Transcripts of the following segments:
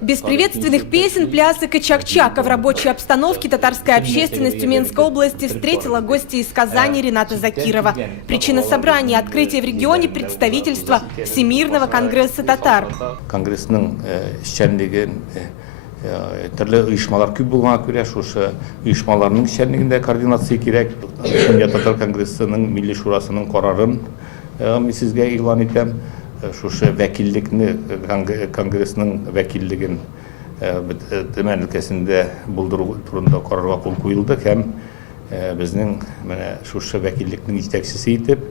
Без приветственных песен, плясок и чак-чака в рабочей обстановке татарская общественность Тюменской области встретила гостя из Казани Рената Закирова. Причина собрания – открытие в регионе представительства Всемирного конгресса татар. Конгрессның ішчәндеген түрлі ұйышмалар көп болғанға көре, шушы ұйышмаларның ішчәндегінде координация керек. Шуния татар конгрессінің милли шурасының қарарын мен сізге илан етем. Шушы вәкілдікні конгрессінің вәкілдігін төмен өлкәсендә булдыру турында карарга кул куелды һәм безнең менә шушы вәкиллекнең җитәкчесе итеп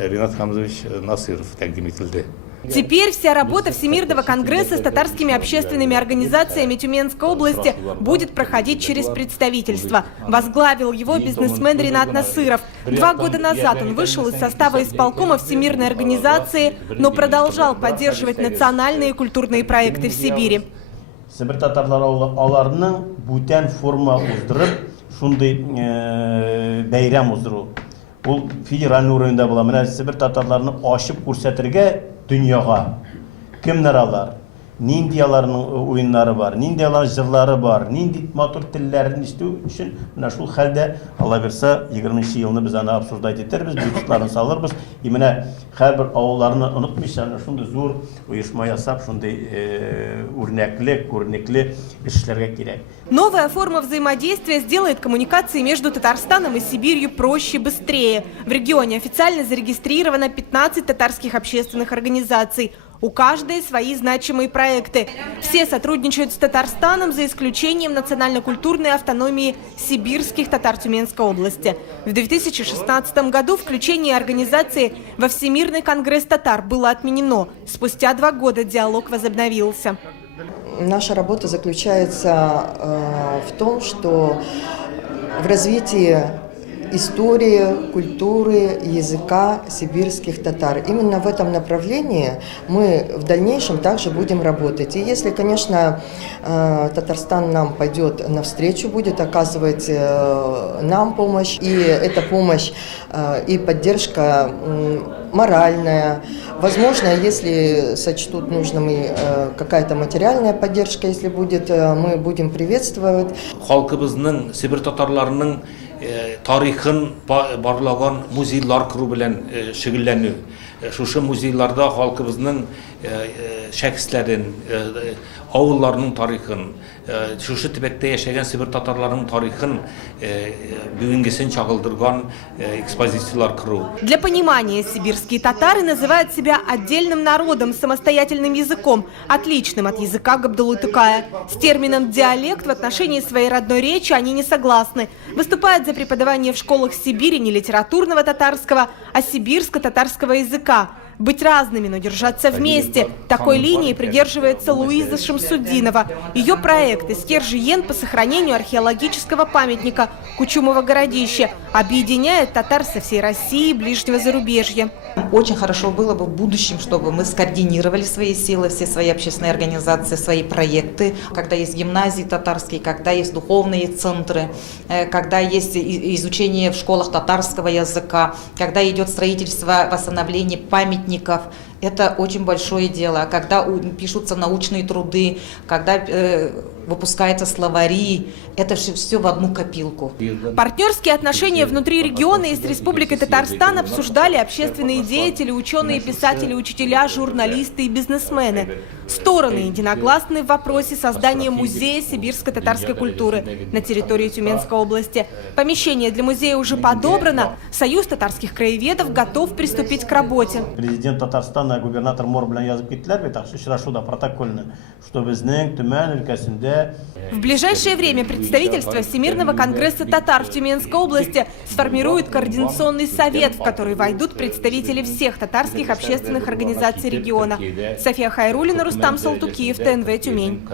Ринат Хамзович Насыров тәкъдим ителде. Теперь вся работа Всемирного конгресса с татарскими общественными организациями Тюменской области будет проходить через представительство. Возглавил его бизнесмен Ринат Насыров. 2 года назад он вышел из состава исполкома Всемирной организации, но продолжал поддерживать национальные и культурные проекты в Сибири. Сибир татарлары аларның бүтән форма уздырып, шундый бәйрәм уздыру. Ул федераль уровеньда була. Менә Сибир татарларны ачып күрсәтергә дөньяга кемнәр алар, нинди аларның уеннары бар, нинди алар җырлары бар, нинди матур телләрен ишетү өчен менә шул хәлдә Алла берсә 20-нчы елны без аны абсурдайт итәрбез, бюджетларын салырбыз. И менә һәрбер авылларны онытмыйча шундый зур оешма ясап, шундый үрнәкле, күренекле эшләргә кирәк. Новая форма взаимодействия сделает коммуникации между Татарстаном и Сибирью проще и быстрее. В регионе официально зарегистрировано 15 татарских общественных организаций. У каждой свои значимые проекты. Все сотрудничают с Татарстаном за исключением национально-культурной автономии сибирских татар Тюменской области. В 2016 году включение организации во Всемирный конгресс татар было отменено. Спустя 2 года диалог возобновился. Наша работа заключается в том, что в развитии истории, культуры, языка сибирских татар. Именно в этом направлении мы в дальнейшем также будем работать. И если, конечно, Татарстан нам пойдет навстречу, будет оказывать нам помощь, и эта помощь и поддержка моральная, возможно, если сочтут нужным и какая-то материальная поддержка, если будет, мы будем приветствовать. Халкыбызның, Сибир татарларының тарихын барлаган музейлар құру белән шөгыльләнү. Шушы музейларда халкыбызның шәхесләрен, авылларның тарихын, шушы төбәктә яшәгән Сибир татарларының тарихын бүгенгесен чагылдырган экспозициялар құру. Для понимания, сибирские татары называют себя отдельным народом с самостоятельным языком, отличным от языка Габдуллы Тукая. С термином «диалект» в отношении своей родной речи они не согласны. Выступают за преподавание в школах Сибири не литературного татарского, а сибирско-татарского языка. Быть разными, но держаться вместе. Такой линии придерживается Луиза Шамсудинова. Ее проект «Искер-Жиен» по сохранению археологического памятника Кучумово городище объединяет татар со всей России и ближнего зарубежья. Очень хорошо было бы в будущем, чтобы мы скоординировали свои силы, все свои общественные организации, свои проекты. Когда есть гимназии татарские, когда есть духовные центры, когда есть изучение в школах татарского языка, когда идет строительство, восстановление памятников. Это очень большое дело. Когда пишутся научные труды, когда выпускаются словари, это все в одну копилку. Партнерские отношения внутри региона и с Республикой Татарстан обсуждали общественные деятели, ученые, писатели, учителя, журналисты и бизнесмены. Стороны единогласны в вопросе создания музея сибирско-татарской культуры на территории Тюменской области. Помещение для музея уже подобрано. Союз татарских краеведов готов приступить к работе. Президент Татарстана, губернатор Мор белән язып киттеләр бит, очрашуда протокольно, что безнең Төмән өлкәсендә. В ближайшее время представительство Всемирного конгресса татар в Тюменской области сформирует координационный совет, в который войдут представители всех татарских общественных организаций региона. София Хайруллина, Рустам Салтукиев, ТНВ Тюмень.